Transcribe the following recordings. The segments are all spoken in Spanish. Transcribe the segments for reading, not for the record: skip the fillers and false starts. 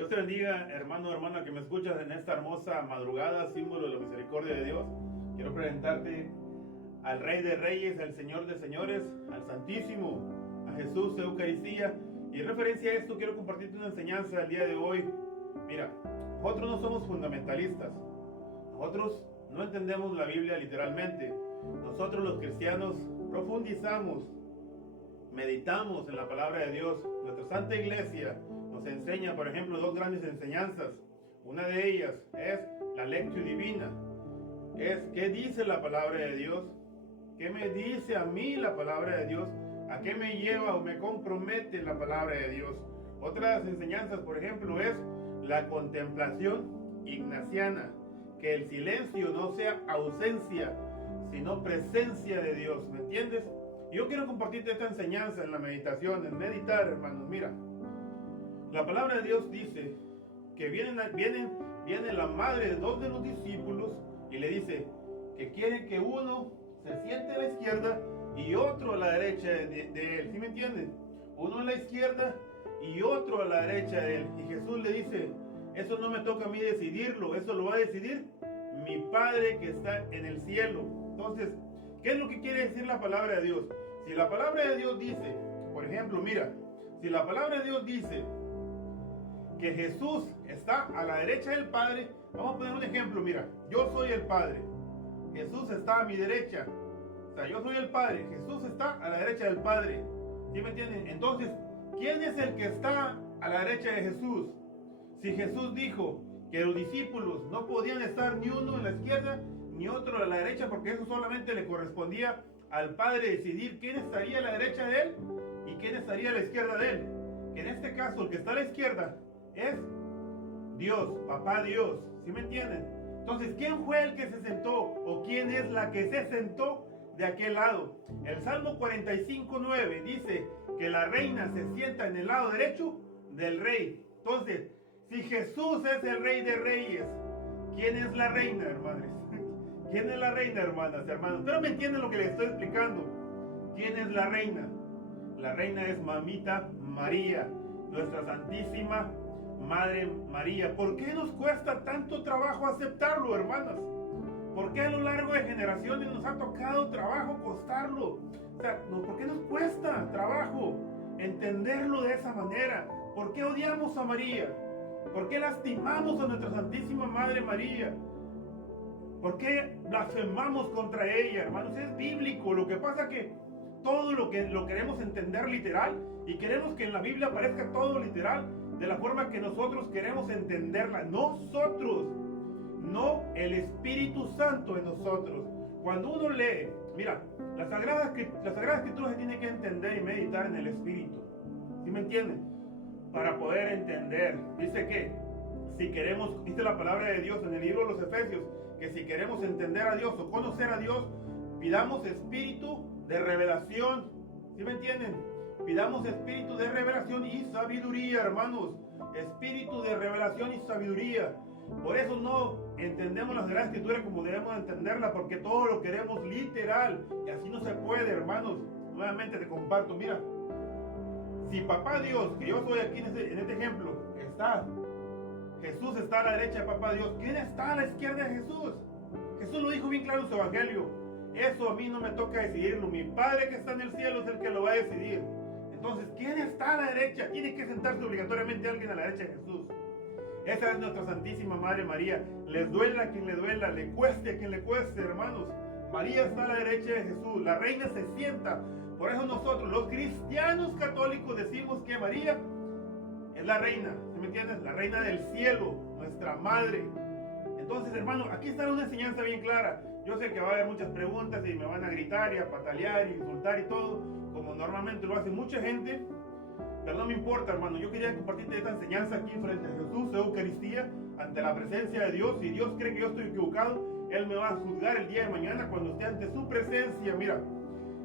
Dios te bendiga, hermano, hermana que me escuchas en esta hermosa madrugada, símbolo de la misericordia de Dios. Quiero presentarte al Rey de Reyes, al Señor de Señores, al Santísimo, a Jesús, Eucaristía. Y en referencia a esto quiero compartirte una enseñanza el día de hoy. Mira, nosotros no somos fundamentalistas. Nosotros no entendemos la Biblia literalmente. Nosotros los cristianos profundizamos, meditamos en la palabra de Dios. Nuestra Santa Iglesia nos enseña, por ejemplo, dos grandes enseñanzas. Una de ellas es la lectio divina. Es qué dice la palabra de Dios, qué me dice a mí la palabra de Dios, a qué me lleva o me compromete la palabra de Dios. Otras enseñanzas, por ejemplo, es la contemplación ignaciana, que el silencio no sea ausencia, sino presencia de Dios. ¿Me entiendes? Yo quiero compartirte esta enseñanza en la meditación, en meditar, hermanos. Mira, la palabra de Dios dice que viene la madre de dos de los discípulos y le dice que quiere que uno se siente a la izquierda y otro a la derecha de él. ¿Sí me entienden? Uno a la izquierda y otro a la derecha de él. Y Jesús le dice, eso no me toca a mí decidirlo, eso lo va a decidir mi Padre que está en el cielo. Entonces, ¿qué es lo que quiere decir la palabra de Dios? Si la palabra de Dios dice, por ejemplo, mira, si la palabra de Dios dice que Jesús está a la derecha del Padre, vamos a poner un ejemplo, mira, yo soy el Padre, Jesús está a mi derecha, o sea, yo soy el Padre, Jesús está a la derecha del Padre, ¿sí me entienden? Entonces, ¿quién es el que está a la derecha de Jesús? Si Jesús dijo que los discípulos no podían estar ni uno a la izquierda ni otro a la derecha, porque eso solamente le correspondía al Padre decidir quién estaría a la derecha de él y quién estaría a la izquierda de él, que en este caso el que está a la izquierda es Dios, Papá Dios, ¿sí me entienden? Entonces, ¿quién fue el que se sentó o quién es la que se sentó de aquel lado? El Salmo 45:9 dice que la reina se sienta en el lado derecho del rey. Entonces, si Jesús es el Rey de Reyes, ¿quién es la reina, hermanos? ¿Quién es la reina, hermanas, hermanos? Pero me entienden lo que les estoy explicando. ¿Quién es la reina? La reina es Mamita María, nuestra Santísima Madre María. ¿Por qué nos cuesta tanto trabajo aceptarlo, hermanas? ¿Por qué a lo largo de generaciones nos ha tocado trabajo costarlo? O sea, ¿por qué nos cuesta trabajo entenderlo de esa manera? ¿Por qué odiamos a María? ¿Por qué lastimamos a nuestra Santísima Madre María? ¿Por qué blasfemamos contra ella, hermanos? Es bíblico. Lo que pasa que todo lo queremos entender literal y queremos que en la Biblia aparezca todo literal de la forma que nosotros queremos entenderla. Nosotros, no el Espíritu Santo en nosotros. Cuando uno lee, mira, la Sagrada Escritura se tiene que entender y meditar en el Espíritu. ¿Sí me entienden? Para poder entender. Dice que si queremos, dice la palabra de Dios en el libro de los Efesios, que si queremos entender a Dios o conocer a Dios, pidamos espíritu de revelación. ¿Sí me entienden? Pidamos espíritu de revelación y sabiduría, hermanos. Espíritu de revelación y sabiduría. Por eso no entendemos la Sagrada Escritura como debemos entenderla, porque todo lo queremos literal. Y así no se puede, hermanos. Nuevamente te comparto, mira. Si Papá Dios, que yo soy aquí en este ejemplo, está, Jesús está a la derecha de Papá Dios, ¿quién está a la izquierda de Jesús? Jesús lo dijo bien claro en su evangelio. Eso a mí no me toca decidirlo. Mi Padre que está en el cielo es el que lo va a decidir. Entonces, ¿quién está a la derecha? Tiene que sentarse obligatoriamente alguien a la derecha de Jesús. Esa es nuestra Santísima Madre María. Les duela a quien le duela, le cueste a quien le cueste, hermanos. María está a la derecha de Jesús. La reina se sienta. Por eso nosotros, los cristianos católicos, decimos que María es la reina. ¿Sí me entiendes? La reina del cielo, nuestra madre. Entonces, hermano, aquí está una enseñanza bien clara. Yo sé que va a haber muchas preguntas y me van a gritar y a patalear y insultar y todo, como normalmente lo hace mucha gente. Pero no me importa, hermano. Yo quería compartirte esta enseñanza aquí frente a Jesús, Eucaristía, ante la presencia de Dios. Si Dios cree que yo estoy equivocado, Él me va a juzgar el día de mañana cuando esté ante su presencia. Mira,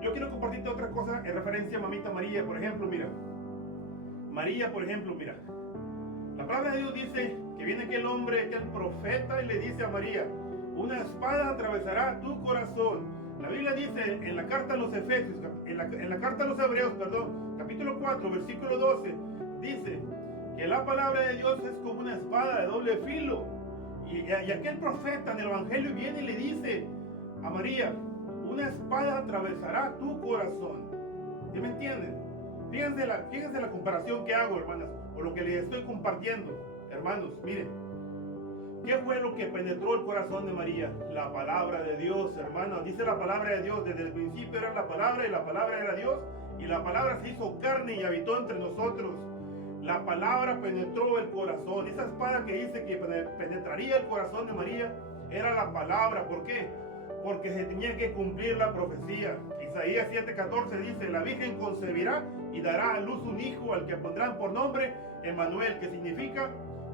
yo quiero compartirte otra cosa en referencia a Mamita María. Por ejemplo, mira, María, por ejemplo, mira, la palabra de Dios dice que viene aquel hombre, aquel profeta, y le dice a María, una espada atravesará tu corazón. La Biblia dice en la carta a los Efesios, en la carta a los Hebreos, perdón, capítulo 4, versículo 12, dice que la palabra de Dios es como una espada de doble filo. Y aquel profeta en el Evangelio viene y le dice a María, una espada atravesará tu corazón. ¿Sí me entienden? Fíjense la comparación que hago, hermanas, o lo que les estoy compartiendo. Hermanos, miren, ¿qué fue lo que penetró el corazón de María? La palabra de Dios, hermanos. Dice la palabra de Dios, desde el principio era la palabra y la palabra era Dios, y la palabra se hizo carne y habitó entre nosotros. La palabra penetró el corazón. Esa espada que dice que penetraría el corazón de María era la palabra. ¿Por qué? Porque se tenía que cumplir la profecía. Isaías 7:14 dice, la Virgen concebirá y dará a luz un hijo al que pondrán por nombre Emmanuel, que significa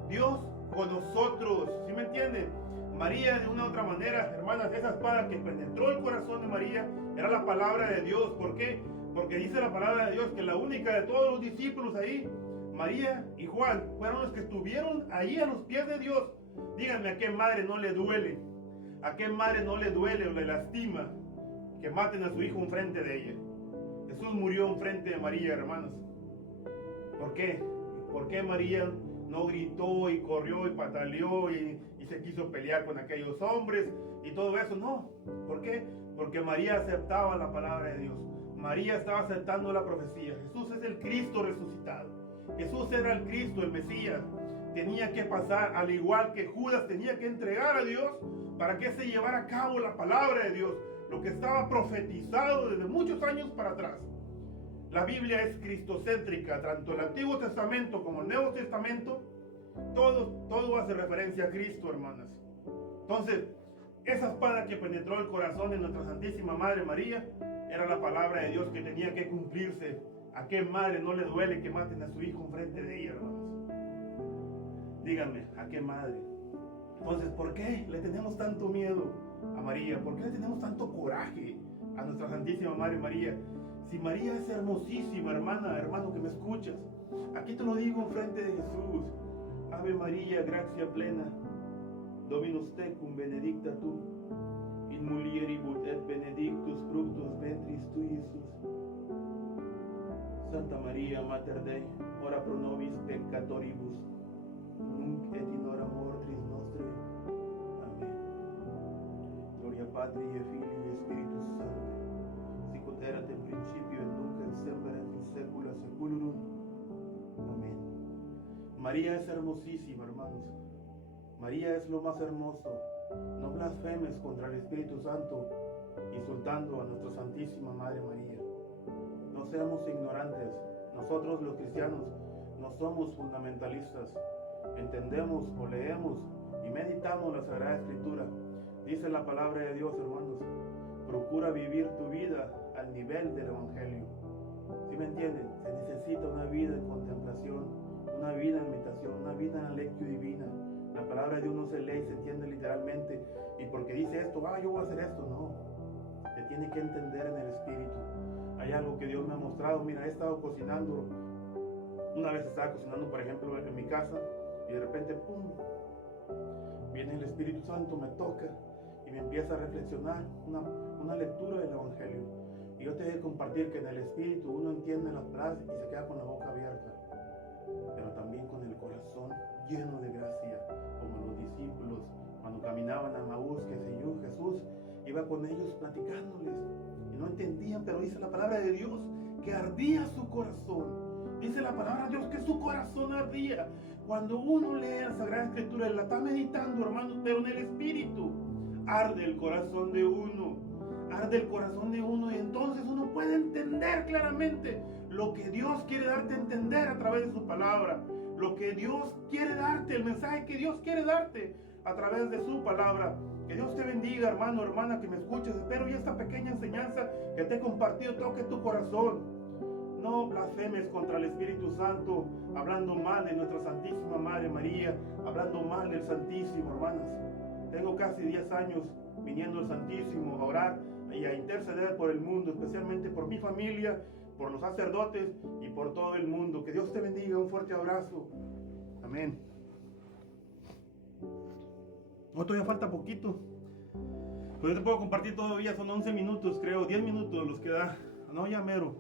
Dios con nosotros. ¿Sí me entienden? María, de una u otra manera, hermanas, esa espada que penetró el corazón de María era la palabra de Dios. ¿Por qué? Porque dice la palabra de Dios que la única de todos los discípulos ahí, María y Juan, fueron los que estuvieron ahí a los pies de Dios. Díganme, ¿a qué madre no le duele? ¿A qué madre no le duele o le lastima que maten a su hijo enfrente de ella? Jesús murió enfrente de María, hermanos. ¿Por qué? ¿Por qué María no gritó y corrió y pataleó y se quiso pelear con aquellos hombres y todo eso? No. ¿Por qué? Porque María aceptaba la palabra de Dios. María estaba aceptando la profecía. Jesús es el Cristo resucitado. Jesús era el Cristo, el Mesías. Tenía que pasar, al igual que Judas, tenía que entregar a Dios para que se llevara a cabo la palabra de Dios, lo que estaba profetizado desde muchos años para atrás. La Biblia es cristocéntrica, tanto el Antiguo Testamento como el Nuevo Testamento, todo hace referencia a Cristo, hermanas. Entonces, esa espada que penetró el corazón de nuestra Santísima Madre María era la palabra de Dios que tenía que cumplirse. ¿A qué madre no le duele que maten a su hijo enfrente de ella, hermanos? Díganme, ¿a qué madre? Entonces, ¿por qué le tenemos tanto miedo a María? ¿Por qué le tenemos tanto coraje a nuestra Santísima Madre María? Si María es hermosísima, hermano que me escuchas, aquí te lo digo enfrente de Jesús. Ave María, gracia plena, Dominus tecum, benedicta tu, in mulieribus et benedictus fructus ventris tui, Jesús. Santa María, Mater Dei, ora pro nobis peccatoribus, nunc et in hora mortis nostre. Amén. Gloria Patri et Filii et Spiritus Sancti, sicut erat in principio et nunc et semper et in saecula saeculorum. Amén. María es hermosísima, hermanos. María es lo más hermoso. No blasfemes contra el Espíritu Santo, insultando a nuestra Santísima Madre María. No seamos ignorantes. Nosotros los cristianos no somos fundamentalistas. Entendemos o leemos y meditamos la Sagrada Escritura. Dice la palabra de Dios, hermanos, procura vivir tu vida al nivel del Evangelio. ¿Sí me entienden? Se necesita una vida en contemplación, una vida en meditación, una vida en la lectio divina. La palabra de Dios no se lee, se entiende literalmente. Y porque dice esto, yo voy a hacer esto, no. Se tiene que entender en el Espíritu. Hay algo que Dios me ha mostrado. Mira, he estado cocinando. Una vez estaba cocinando, por ejemplo, en mi casa, y de repente, ¡pum!, viene el Espíritu Santo, me toca y me empieza a reflexionar una lectura del Evangelio. Y yo te voy a compartir que en el Espíritu uno entiende las frases y se queda con la boca abierta, pero también con el corazón lleno de gracia, como los discípulos cuando caminaban a Maús, que Jesús iba con ellos platicándoles y no entendían, pero dice la palabra de Dios que ardía su corazón. Dice la palabra de Dios que su corazón ardía. Cuando uno lee la Sagrada Escritura, la está meditando, hermanos, pero en el Espíritu, arde el corazón de uno. Arde el corazón de uno, y entonces uno puede entender claramente lo que Dios quiere darte a entender a través de su palabra. Lo que Dios quiere darte, el mensaje que Dios quiere darte a través de su palabra. Que Dios te bendiga, hermano, hermana, que me escuches. Espero y esta pequeña enseñanza que te he compartido toque tu corazón. No blasfemes contra el Espíritu Santo, hablando mal de nuestra Santísima Madre María, hablando mal del Santísimo, hermanas. Tengo casi 10 años viniendo al Santísimo a orar y a interceder por el mundo, especialmente por mi familia, por los sacerdotes y por todo el mundo. Que Dios te bendiga, un fuerte abrazo. Amén. No, todavía falta poquito. Pues yo te puedo compartir todavía, son 11 minutos, creo, 10 minutos los que da. No, ya mero.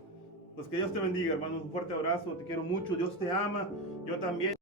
Pues que Dios te bendiga, hermano. Un fuerte abrazo. Te quiero mucho. Dios te ama. Yo también.